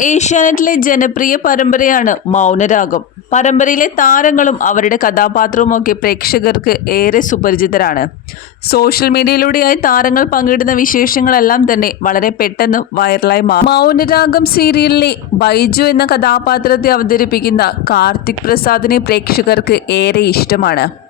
ഏഷ്യാനെറ്റിലെ ജനപ്രിയ പരമ്പരയാണ് മൗനരാഗം. പരമ്പരയിലെ താരങ്ങളും അവരുടെ കഥാപാത്രവും ഒക്കെ പ്രേക്ഷകർക്ക് ഏറെ സുപരിചിതരാണ്. സോഷ്യൽ മീഡിയയിലൂടെയായി താരങ്ങൾ പങ്കിടുന്ന വിശേഷങ്ങളെല്ലാം തന്നെ വളരെ പെട്ടെന്ന് വൈറലായി മാറും. മൗനരാഗം സീരിയലിലെ ബൈജു എന്ന കഥാപാത്രത്തെ അവതരിപ്പിക്കുന്ന കാർത്തിക് പ്രസാദിനെ പ്രേക്ഷകർക്ക് ഏറെ ഇഷ്ടമാണ്.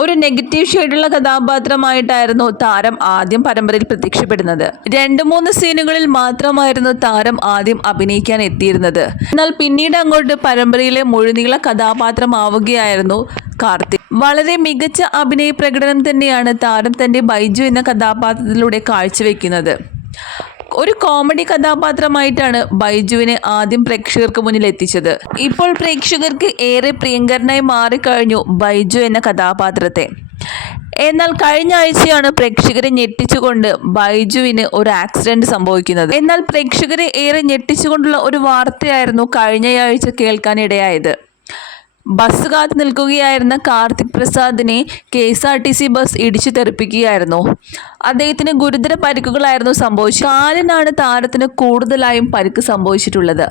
ഒരു നെഗറ്റീവ് ഷെയ്ഡുള്ള കഥാപാത്രമായിട്ടായിരുന്നു താരം ആദ്യം പരമ്പരയിൽ പ്രത്യക്ഷപ്പെടുന്നത്. രണ്ട് മൂന്ന് സീനുകളിൽ മാത്രമായിരുന്നു താരം ആദ്യം അഭിനയിക്കാൻ എത്തിയിരുന്നത്. എന്നാൽ പിന്നീട് അങ്ങോട്ട് പരമ്പരയിലെ മുഴുനീള കഥാപാത്രമാവുകയായിരുന്നു കാർത്തിക്. വളരെ മികച്ച അഭിനയ പ്രകടനം തന്നെയാണ് താരം തന്റെ ബൈജു എന്ന കഥാപാത്രത്തിലൂടെ കാഴ്ചവെക്കുന്നത്. ഒരു കോമഡി കഥാപാത്രമായിട്ടാണ് ബൈജുവിനെ ആദ്യം പ്രേക്ഷകർക്ക് മുന്നിൽ എത്തിച്ചത്. ഇപ്പോൾ പ്രേക്ഷകർക്ക് ഏറെ പ്രിയങ്കരനായി മാറിക്കഴിഞ്ഞു ബൈജു എന്ന കഥാപാത്രത്തെ. എന്നാൽ കഴിഞ്ഞ ആഴ്ചയാണ് പ്രേക്ഷകരെ ഞെട്ടിച്ചുകൊണ്ട് ബൈജുവിന് ഒരു ആക്സിഡന്റ് സംഭവിക്കുന്നത്. എന്നാൽ പ്രേക്ഷകരെ ഏറെ ഞെട്ടിച്ചുകൊണ്ടുള്ള ഒരു വാർത്തയായിരുന്നു കഴിഞ്ഞയാഴ്ച കേൾക്കാനിടയായത്. ബസ് കാത്ത് നിൽക്കുകയായിരുന്ന Karthik പ്രസാദിനെ K S R T C bus ഇടിച്ചു തെറിപ്പിക്കുകയായിരുന്നു. അദ്ദേഹത്തിന് ഗുരുതര പരിക്കുകളായിരുന്നു സംഭവിച്ചത്. കാലിനാണ് താരത്തിന് കൂടുതലായും പരിക്ക് സംഭവിച്ചിട്ടുള്ളത്.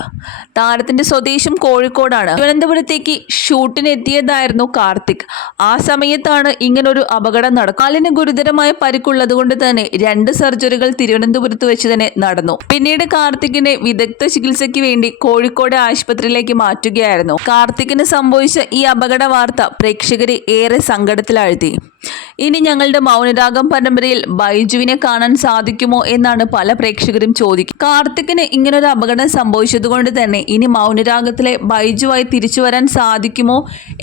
താരത്തിന്റെ സ്വദേശം കോഴിക്കോടാണ്. തിരുവനന്തപുരത്തേക്ക് ഷൂട്ടിനെത്തിയതായിരുന്നു കാർത്തിക്. ആ സമയത്താണ് ഇങ്ങനൊരു അപകടം നടന്നത് കാലിന് ഗുരുതരമായ പരിക്കുള്ളത് കൊണ്ട് തന്നെ രണ്ട് സർജറികൾ തിരുവനന്തപുരത്ത് വെച്ച് തന്നെ നടന്നു. പിന്നീട് കാർത്തികിനെ വിദഗ്ധ ചികിത്സയ്ക്ക് വേണ്ടി കോഴിക്കോട് ആശുപത്രിയിലേക്ക് മാറ്റുകയായിരുന്നു. കാർത്തികിന് സംഭവിച്ച ഈ അപകട വാർത്ത പ്രേക്ഷകരെ ഏറെ സങ്കടത്തിലാഴ്ത്തി. ഇനി ഞങ്ങളുടെ മൗനരാഗം പരമ്പരയിൽ ബൈജുവിനെ കാണാൻ സാധിക്കുമോ എന്നാണ് പല പ്രേക്ഷകരും ചോദിക്കുന്നത് കാർത്തിക്കിന് ഇങ്ങനൊരു അപകടം സംഭവിച്ചതുകൊണ്ട് തന്നെ ഇനി മൗനരാഗത്തിലെ ബൈജുവായി തിരിച്ചു വരാൻ സാധിക്കുമോ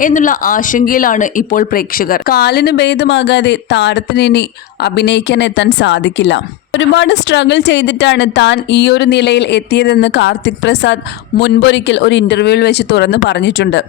എന്നുള്ള ആശങ്കയിലാണ് ഇപ്പോൾ പ്രേക്ഷകർ. കാലിന് ഭേദമാകാതെ താരത്തിന് ഇനി അഭിനയിക്കാൻ എത്താൻ സാധിക്കില്ല. ഒരുപാട് സ്ട്രഗിൾ ചെയ്തിട്ടാണ് താൻ ഈ ഒരു നിലയിൽ എത്തിയതെന്ന് കാർത്തിക് പ്രസാദ് മുൻപൊരിക്കൽ ഒരു ഇന്റർവ്യൂവിൽ വെച്ച് തുറന്നു പറഞ്ഞിട്ടുണ്ട്.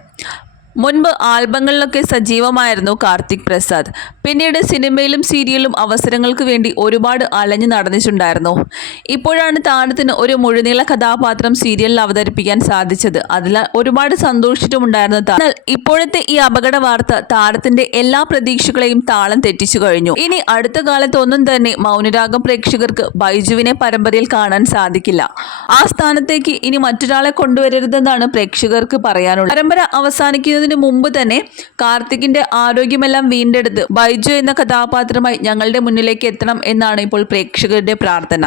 മുൻപ് ആൽബങ്ങളിലൊക്കെ സജീവമായിരുന്നു കാർത്തിക് പ്രസാദ്. പിന്നീട് സിനിമയിലും സീരിയലും അവസരങ്ങൾക്ക് വേണ്ടി ഒരുപാട് അലഞ്ഞു നടന്നിട്ടുണ്ടായിരുന്നു. ഇപ്പോഴാണ് താരത്തിന് ഒരു മുഴുനീള കഥാപാത്രം സീരിയലിൽ അവതരിപ്പിക്കാൻ സാധിച്ചത്. അതിൽ ഒരുപാട് സന്തോഷിച്ചിട്ടുമുണ്ടായിരുന്നു എന്നാൽ ഇപ്പോഴത്തെ ഈ അപകട വാർത്ത താരത്തിന്റെ എല്ലാ പ്രതീക്ഷകളെയും താളം തെറ്റിച്ചു കഴിഞ്ഞു. ഇനി അടുത്ത കാലത്തൊന്നും തന്നെ മൗനരാഗം പ്രേക്ഷകർക്ക് ബൈജുവിനെ പരമ്പരയിൽ കാണാൻ സാധിക്കില്ല. ആ സ്ഥാനത്തേക്ക് ഇനി മറ്റൊരാളെ കൊണ്ടുവരരുതെന്നാണ് പ്രേക്ഷകർക്ക് പറയാനുള്ളത്. പരമ്പര അവസാനിക്കുന്നതിന് മുമ്പ് തന്നെ കാർത്തികിന്റെ ആരോഗ്യമെല്ലാം വീണ്ടെടുത്ത് ബൈജു എന്ന കഥാപാത്രമായി ഞങ്ങളുടെ മുന്നിലേക്ക് എത്തണം എന്നാണ് ഇപ്പോൾ പ്രേക്ഷകരുടെ പ്രാർത്ഥന.